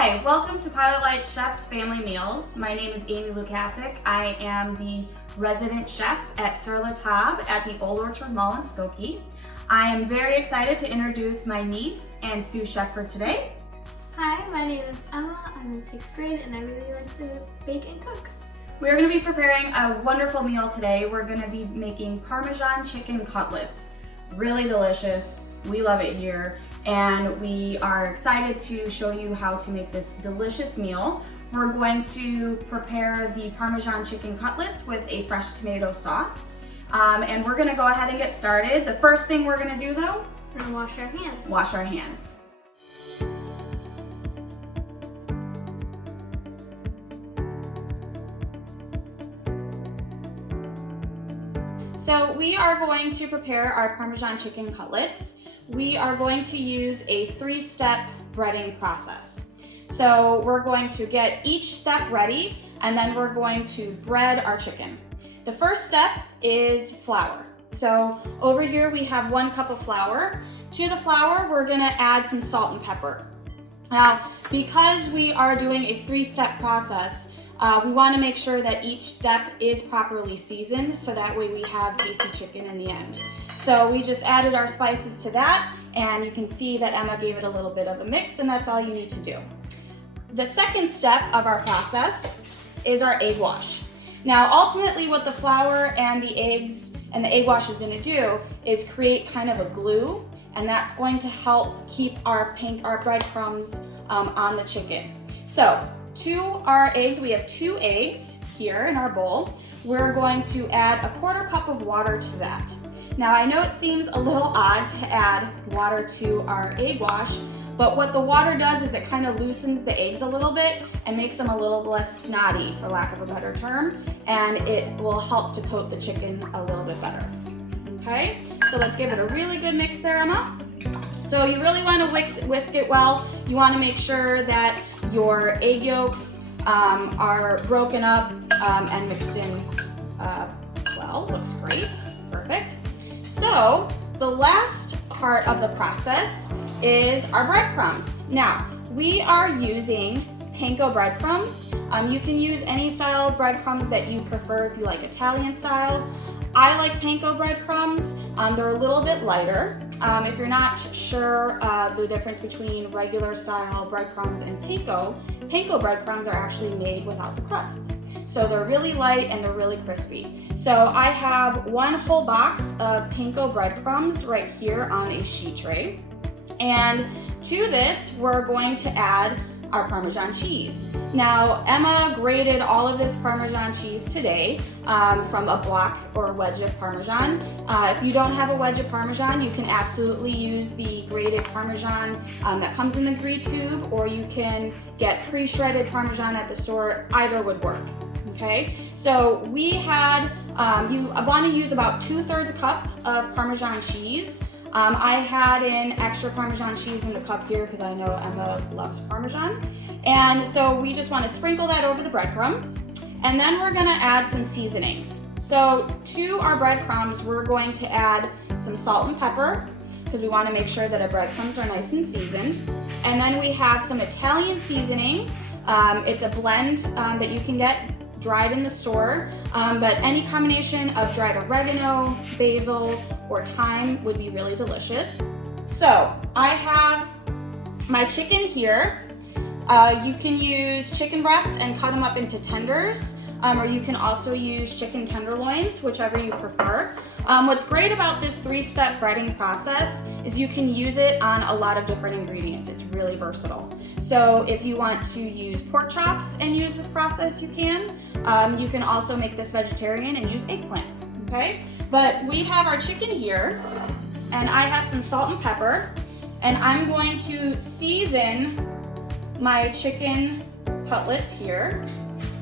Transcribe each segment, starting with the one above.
Hi, welcome to Pilot Light Chef's Family Meals. My name is Amy Lukasik. I am the resident chef at Sur La Table at the Old Orchard Mall in Skokie. I am very excited to introduce my niece and sous chef for today. Hi, my name is Emma. I'm in 6th grade and I really like to bake and cook. We're going to be preparing a wonderful meal today. We're going to be making Parmesan chicken cutlets. Really delicious. We love it here. And we are excited to show you how to make this delicious meal. We're going to prepare the Parmesan chicken cutlets with a fresh tomato sauce. And we're gonna go ahead and get started. The first thing we're gonna do though, we're gonna wash our hands. Wash our hands. So we are going to prepare our Parmesan chicken cutlets. We are going to use a 3-step breading process. So we're going to get each step ready and then we're going to bread our chicken. The first step is flour. So over here we have 1 cup of flour. To the flour, we're gonna add some salt and pepper. Now, because we are doing a 3-step process, we wanna make sure that each step is properly seasoned so that way we have tasty chicken in the end. So we just added our spices to that and you can see that Emma gave it a little bit of a mix and that's all you need to do. The second step of our process is our egg wash. Now ultimately what the flour and the eggs and the egg wash is going to do is create kind of a glue, and that's going to help keep our breadcrumbs on the chicken. So to our eggs, we have 2 eggs here in our bowl. We're going to add a 1/4 cup of water to that. Now I know it seems a little odd to add water to our egg wash, but what the water does is it kind of loosens the eggs a little bit and makes them a little less snotty, for lack of a better term, and it will help to coat the chicken a little bit better. Okay, so let's give it a really good mix there, Emma. So you really want to whisk it well. You want to make sure that your egg yolks are broken up and mixed in well. Looks great, perfect. So the last part of the process is our breadcrumbs. Now, we are using panko breadcrumbs. You can use any style of breadcrumbs that you prefer if you like Italian style. I like panko breadcrumbs. They're a little bit lighter. If you're not sure the difference between regular style breadcrumbs and panko breadcrumbs are actually made without the crusts. So they're really light and they're really crispy. So I have 1 whole box of panko breadcrumbs right here on a sheet tray. And to this, we're going to add our Parmesan cheese. Now, Emma grated all of this Parmesan cheese today from a block or wedge of Parmesan. If you don't have a wedge of Parmesan, you can absolutely use the grated Parmesan that comes in the green tube, or you can get pre-shredded Parmesan at the store. Either would work. Okay, so we had, you want to use about 2/3 a cup of Parmesan cheese. I had an extra Parmesan cheese in the cup here because I know Emma loves Parmesan. And so we just want to sprinkle that over the breadcrumbs. And then we're going to add some seasonings. So to our breadcrumbs, we're going to add some salt and pepper because we want to make sure that our breadcrumbs are nice and seasoned. And then we have some Italian seasoning. It's a blend that you can get dried in the store, but any combination of dried oregano, basil, or thyme would be really delicious. So I have my chicken here. You can use chicken breast and cut them up into tenders, or you can also use chicken tenderloins, whichever you prefer. What's great about this 3-step breading process is you can use it on a lot of different ingredients. It's really versatile. So if you want to use pork chops and use this process, you can. You can also make this vegetarian and use eggplant, okay? But we have our chicken here, and I have some salt and pepper, and I'm going to season my chicken cutlets here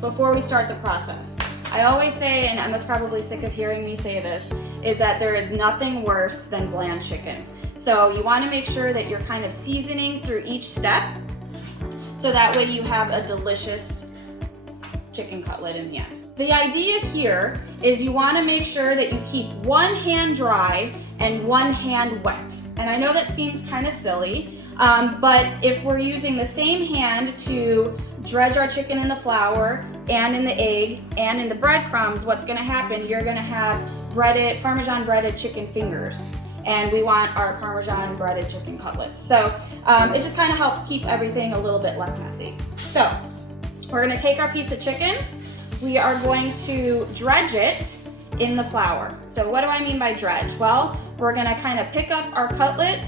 before we start the process. I always say, and Emma's probably sick of hearing me say this, is that there is nothing worse than bland chicken. So you want to make sure that you're kind of seasoning through each step so that way you have a delicious chicken cutlet in the end. The idea here is you want to make sure that you keep one hand dry and one hand wet. And I know that seems kind of silly, but if we're using the same hand to dredge our chicken in the flour and in the egg and in the breadcrumbs, what's going to happen, you're going to have Parmesan breaded chicken fingers. And we want our Parmesan breaded chicken cutlets. So it just kind of helps keep everything a little bit less messy. So we're gonna take our piece of chicken. We are going to dredge it in the flour. So what do I mean by dredge? Well, we're gonna kind of pick up our cutlet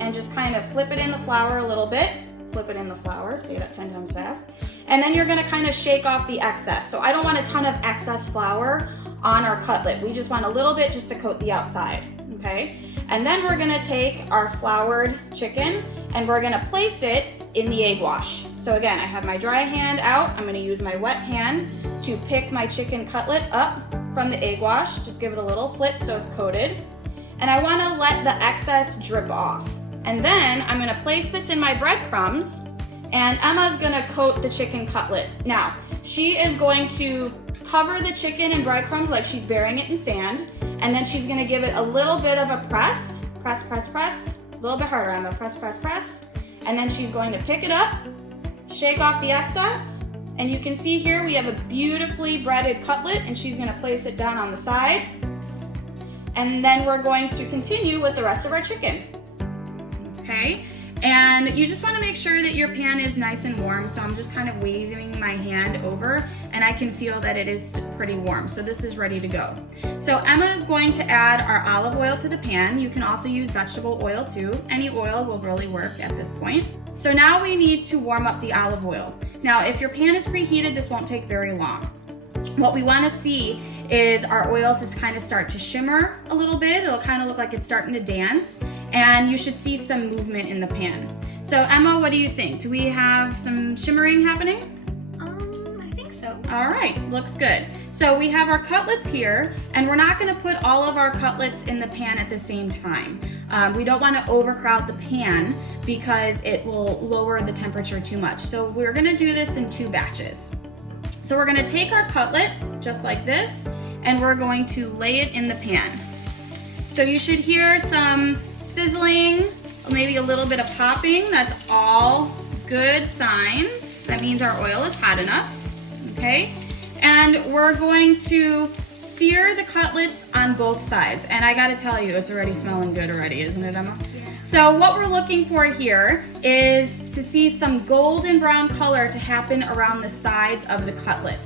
and just kind of flip it in the flour a little bit. Flip it in the flour, say that 10 times fast. And then you're gonna kind of shake off the excess. So I don't want a ton of excess flour on our cutlet. We just want a little bit just to coat the outside, okay? And then we're gonna take our floured chicken and we're gonna place it in the egg wash. So again, I have my dry hand out. I'm gonna use my wet hand to pick my chicken cutlet up from the egg wash. Just give it a little flip so it's coated. And I wanna let the excess drip off. And then I'm gonna place this in my breadcrumbs and Emma's gonna coat the chicken cutlet. Now, she is going to cover the chicken in breadcrumbs like she's burying it in sand. And then she's gonna give it a little bit of a press, a little bit harder, Emma, press. And then she's going to pick it up, shake off the excess, and you can see here we have a beautifully breaded cutlet, and she's gonna place it down on the side. And then we're going to continue with the rest of our chicken. Okay, and you just wanna make sure that your pan is nice and warm, so I'm just kind of waving my hand over, and I can feel that it is pretty warm, so this is ready to go. So Emma is going to add our olive oil to the pan. You can also use vegetable oil too. Any oil will really work at this point. So now we need to warm up the olive oil. Now, if your pan is preheated, this won't take very long. What we want to see is our oil to kind of start to shimmer a little bit. It'll kind of look like it's starting to dance, and you should see some movement in the pan. So Emma, what do you think? Do we have some shimmering happening? I think so. All right, looks good. So we have our cutlets here, and we're not gonna put all of our cutlets in the pan at the same time. We don't wanna overcrowd the pan because it will lower the temperature too much. So we're gonna do this in 2 batches. So we're gonna take our cutlet, just like this, and we're going to lay it in the pan. So you should hear some sizzling, maybe a little bit of popping. That's all good signs. That means our oil is hot enough, okay? And we're going to sear the cutlets on both sides. And I gotta tell you, it's already smelling good already, isn't it, Emma? Yeah. So what we're looking for here is to see some golden brown color to happen around the sides of the cutlet.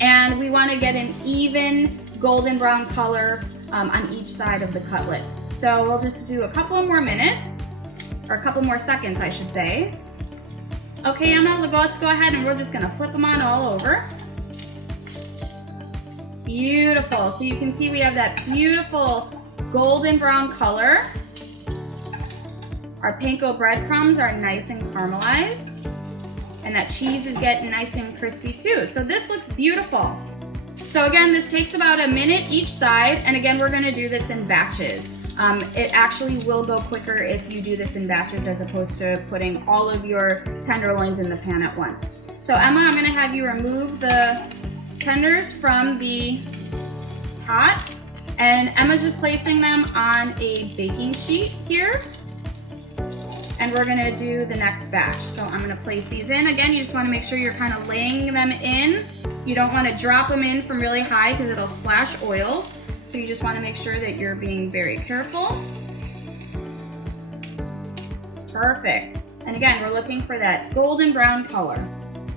And we wanna get an even golden brown color on each side of the cutlet. So we'll just do a couple of more minutes, or a couple more seconds, I should say. Okay, Emma, let's go ahead and we're just gonna flip them on all over. Beautiful, so you can see we have that beautiful golden brown color. Our panko breadcrumbs are nice and caramelized, and that cheese is getting nice and crispy too. So this looks beautiful. So again, this takes about a minute each side, and again, we're gonna do this in batches. It actually will go quicker if you do this in batches as opposed to putting all of your tenderloins in the pan at once. So Emma, I'm gonna have you remove the tenders from the pot, and Emma's just placing them on a baking sheet here. And we're gonna do the next batch. So I'm gonna place these in. Again, you just wanna make sure you're kind of laying them in. You don't wanna drop them in from really high because it'll splash oil. So you just wanna make sure that you're being very careful. Perfect. And again, we're looking for that golden brown color.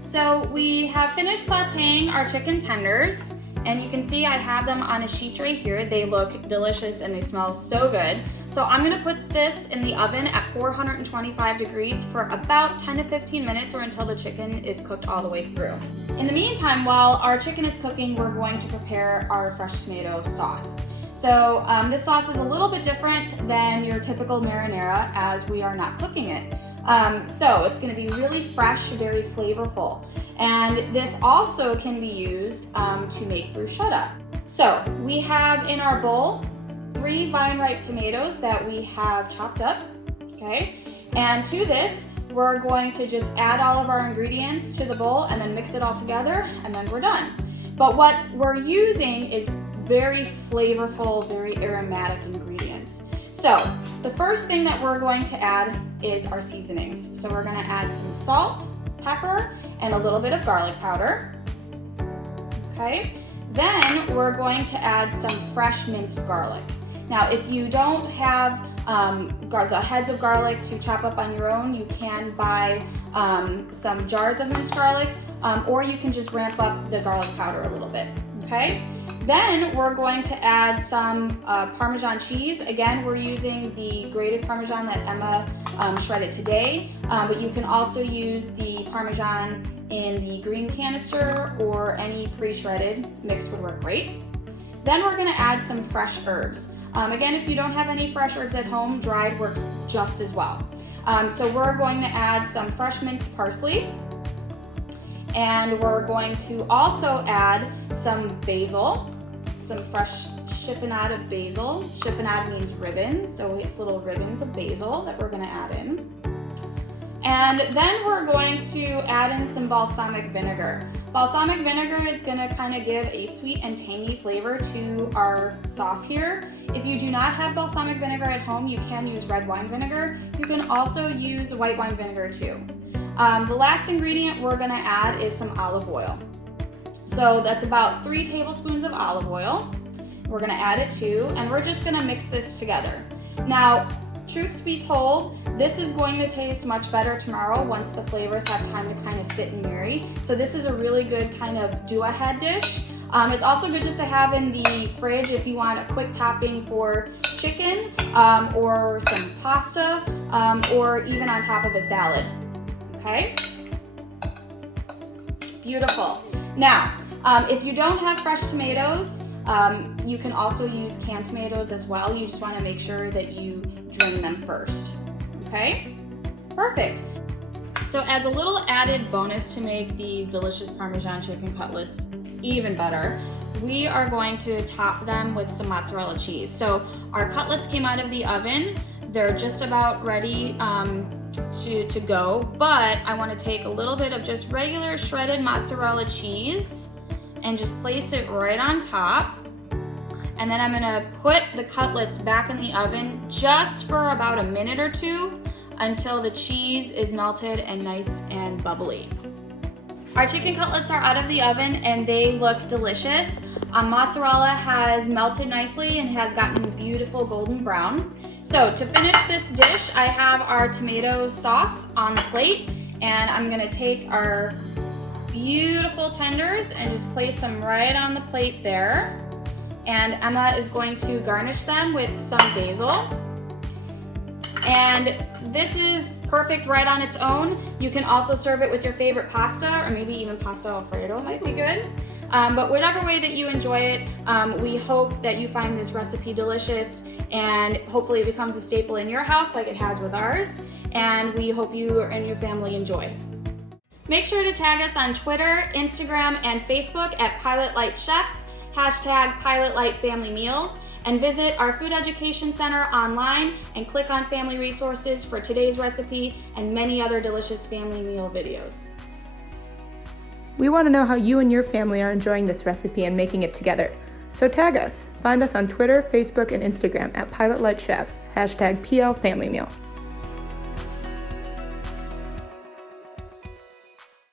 So we have finished sauteing our chicken tenders, and you can see I have them on a sheet tray here. They look delicious and they smell so good. So I'm gonna put this in the oven at 425 degrees for about 10 to 15 minutes or until the chicken is cooked all the way through. In the meantime, while our chicken is cooking, we're going to prepare our fresh tomato sauce. So this sauce is a little bit different than your typical marinara as we are not cooking it. So it's gonna be really fresh, very flavorful. And this also can be used to make bruschetta. So we have in our bowl 3 vine-ripe tomatoes that we have chopped up, okay? And to this, we're going to just add all of our ingredients to the bowl and then mix it all together, and then we're done. But what we're using is very flavorful, very aromatic ingredients. So the first thing that we're going to add is our seasonings. So we're gonna add some salt, pepper, and a little bit of garlic powder. Okay, then we're going to add some fresh minced garlic. Now, if you don't have the heads of garlic to chop up on your own, you can buy some jars of minced garlic, or you can just ramp up the garlic powder a little bit, okay? Then we're going to add some Parmesan cheese. Again, we're using the grated Parmesan that Emma shredded today, but you can also use the Parmesan in the green canister, or any pre-shredded mix would work great. Then we're gonna add some fresh herbs. Again, if you don't have any fresh herbs at home, dried works just as well. So we're going to add some fresh minced parsley, and we're going to also add some basil, some fresh chiffonade of basil. Chiffonade means ribbon, so it's little ribbons of basil that we're going to add in. And then we're going to add in some balsamic vinegar. Balsamic vinegar is going to kind of give a sweet and tangy flavor to our sauce here. If you do not have balsamic vinegar at home, you can use red wine vinegar. You can also use white wine vinegar too. The last ingredient we're going to add is some olive oil. So that's about 3 tablespoons of olive oil. We're going to add it too, and we're just going to mix this together. Now, truth be told, this is going to taste much better tomorrow once the flavors have time to kind of sit and marry. So this is a really good kind of do-ahead dish. It's also good just to have in the fridge if you want a quick topping for chicken, or some pasta, or even on top of a salad. Okay? Beautiful. Now, if you don't have fresh tomatoes, you can also use canned tomatoes as well. You just want to make sure that you drain them first. Okay? Perfect. So as a little added bonus to make these delicious Parmesan chicken cutlets even better, we are going to top them with some mozzarella cheese. So our cutlets came out of the oven. They're just about ready to go, but I want to take a little bit of just regular shredded mozzarella cheese and just place it right on top. And then I'm gonna put the cutlets back in the oven just for about a minute or two until the cheese is melted and nice and bubbly. Our chicken cutlets are out of the oven and they look delicious. Mozzarella has melted nicely and has gotten beautiful golden brown. So to finish this dish, I have our tomato sauce on the plate, and I'm gonna take our beautiful tenders and just place them right on the plate there. And Emma is going to garnish them with some basil. And this is perfect right on its own. You can also serve it with your favorite pasta, or maybe even pasta alfredo might be good. But whatever way that you enjoy it, we hope that you find this recipe delicious, and hopefully it becomes a staple in your house like it has with ours. And we hope you and your family enjoy. Make sure to tag us on Twitter, Instagram, and Facebook at Pilot Light Chefs, #Pilot Light Family Meals, and visit our Food Education Center online and click on Family Resources for today's recipe and many other delicious family meal videos. We want to know how you and your family are enjoying this recipe and making it together. So tag us. Find us on Twitter, Facebook, and Instagram at Pilot Light Chefs, #PL Family Meal.